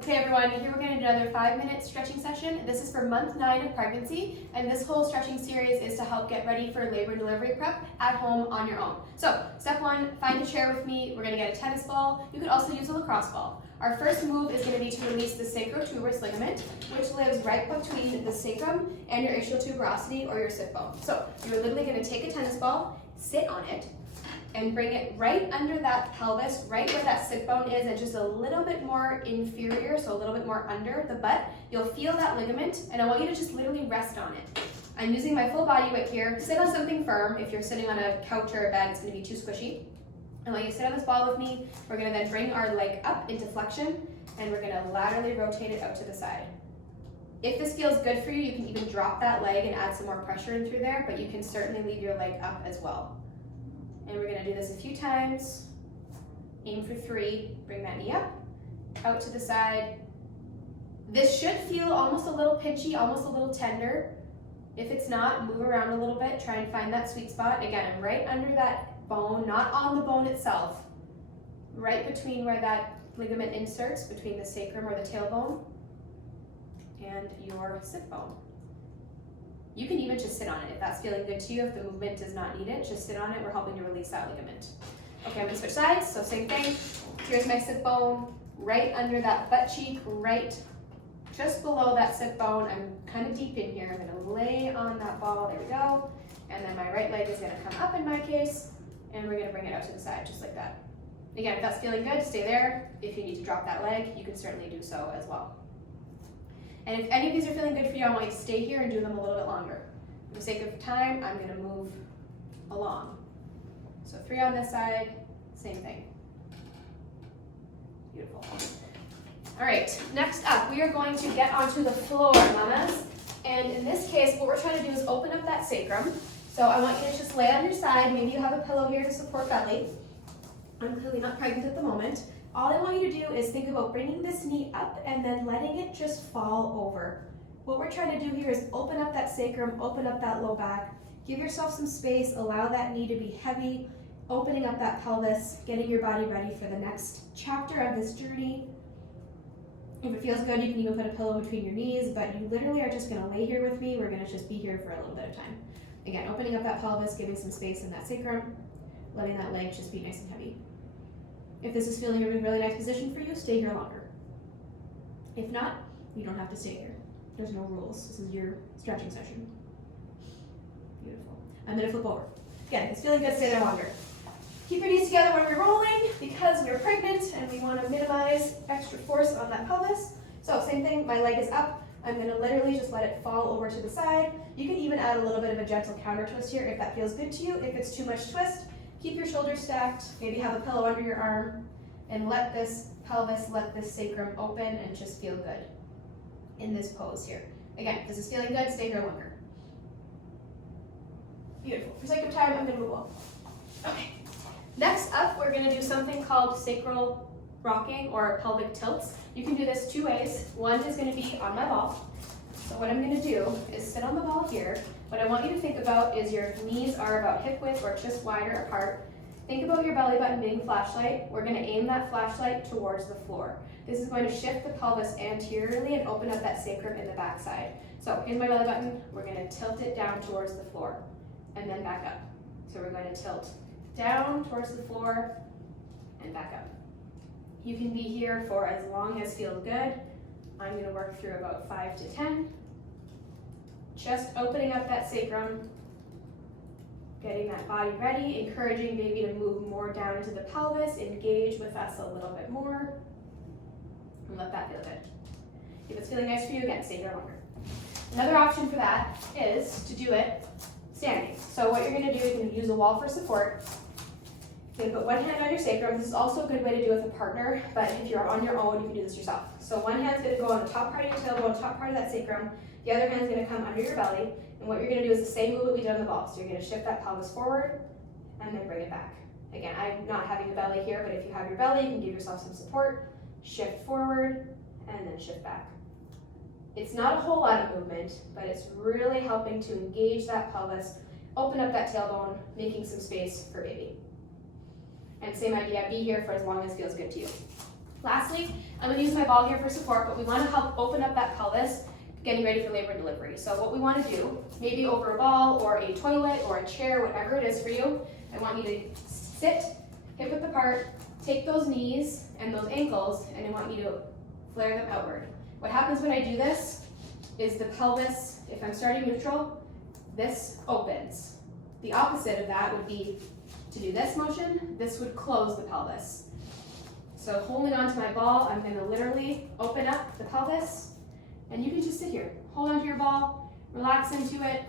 Okay everyone, here we're going to do another 5-minute stretching session. This is for month 9 of pregnancy, and this whole stretching series is to help get ready for labor and delivery prep at home on your own. So, step 1, find a chair with me. We're going to get a tennis ball. You could also use a lacrosse ball. Our first move is going to be to release the sacrotuberous ligament, which lives right between the sacrum and your ischial tuberosity or your sit bone. So, you're literally going to take a tennis ball, sit on it, and bring it right under that pelvis, right where that sit bone is, and just a little bit more inferior, so a little bit more under the butt. You'll feel that ligament, and I want you to just literally rest on it. I'm using my full body weight here. Sit on something firm. If you're sitting on a couch or a bed, it's going to be too squishy. I want you to sit on this ball with me. We're going to then bring our leg up into flexion, and we're going to laterally rotate it out to the side. If this feels good for you, you can even drop that leg and add some more pressure in through there, but you can certainly leave your leg up as well. And we're going to do this a few times. Aim for 3, bring that knee up, out to the side. This should feel almost a little pinchy, almost a little tender. If it's not, move around a little bit, try and find that sweet spot. Again, I'm right under that bone, not on the bone itself, right between where that ligament inserts, between the sacrum or the tailbone and your sit bone. You can even just sit on it if that's feeling good to you. If the movement does not need it, just sit on it. We're helping to release that ligament. Okay, I'm gonna switch sides, so same thing. Here's my sit bone, right under that butt cheek, right just below that sit bone. I'm kind of deep in here. I'm gonna lay on that ball, there we go. And then my right leg is gonna come up in my case, and we're gonna bring it out to the side, just like that. Again, if that's feeling good, stay there. If you need to drop that leg, you can certainly do so as well. And if any of these are feeling good for you, I want you to stay here and do them a little bit longer. For the sake of time, I'm going to move along. So 3 on this side, same thing. Beautiful. All right, next up, we are going to get onto the floor, mamas. And in this case, what we're trying to do is open up that sacrum. So I want you to just lay on your side. Maybe you have a pillow here to support belly. I'm clearly not pregnant at the moment. All I want you to do is think about bringing this knee up and then letting it just fall over. What we're trying to do here is open up that sacrum, open up that low back, give yourself some space, allow that knee to be heavy, opening up that pelvis, getting your body ready for the next chapter of this journey. If it feels good, you can even put a pillow between your knees, but you literally are just going to lay here with me. We're going to just be here for a little bit of time. Again, opening up that pelvis, giving some space in that sacrum, letting that leg just be nice and heavy. If this is feeling a really nice position for you, stay here longer. If not, you don't have to stay here. There's no rules. This is your stretching session. Beautiful. I'm going to flip over. Again, if it's feeling good, stay there longer. Keep your knees together when we're rolling because we're pregnant and we want to minimize extra force on that pelvis. So same thing, my leg is up. I'm going to literally just let it fall over to the side. You can even add a little bit of a gentle counter twist here if that feels good to you. If it's too much twist, keep your shoulders stacked, maybe have a pillow under your arm, and let this pelvis, let this sacrum open and just feel good in this pose here. Again, if this is feeling good, stay here longer. Beautiful. For sake of time, I'm going to move on. Okay. Next up, we're going to do something called sacral rocking or pelvic tilts. You can do this 2 ways. One is going to be on my ball. So what I'm going to do is sit on the ball here. What I want you to think about is your knees are about hip width or just wider apart. Think about your belly button being a flashlight. We're going to aim that flashlight towards the floor. This is going to shift the pelvis anteriorly and open up that sacrum in the backside. So here's my belly button. We're going to tilt it down towards the floor and then back up. So we're going to tilt down towards the floor and back up. You can be here for as long as feels good. I'm going to work through about 5 to 10. Just opening up that sacrum, getting that body ready, encouraging baby to move more down into the pelvis, engage with us a little bit more, and let that feel good. If it's feeling nice for you, again, stay here longer. Another option for that is to do it standing. So what you're going to do is you're going to use a wall for support. You're going to put one hand on your sacrum. This is also a good way to do it with a partner, but if you're on your own, you can do this yourself. So one hand's going to go on the top part of your tailbone, top part of that sacrum. The other hand's going to come under your belly, and what you're going to do is the same movement we did on the ball. So you're going to shift that pelvis forward and then bring it back. Again, I'm not having a belly here, but if you have your belly, you can give yourself some support, shift forward, and then shift back. It's not a whole lot of movement, but it's really helping to engage that pelvis, open up that tailbone, making some space for baby. And same idea, be here for as long as feels good to you. Lastly, I'm going to use my ball here for support, but we want to help open up that pelvis, getting ready for labor and delivery. So what we want to do, maybe over a ball or a toilet or a chair, whatever it is for you, I want you to sit hip width apart, take those knees and those ankles, and I want you to flare them outward. What happens when I do this is the pelvis, if I'm starting neutral, this opens. The opposite of that would be to do this motion, this would close the pelvis. So holding on to my ball, I'm going to literally open up the pelvis, and you can just sit here. Hold on to your ball, relax into it,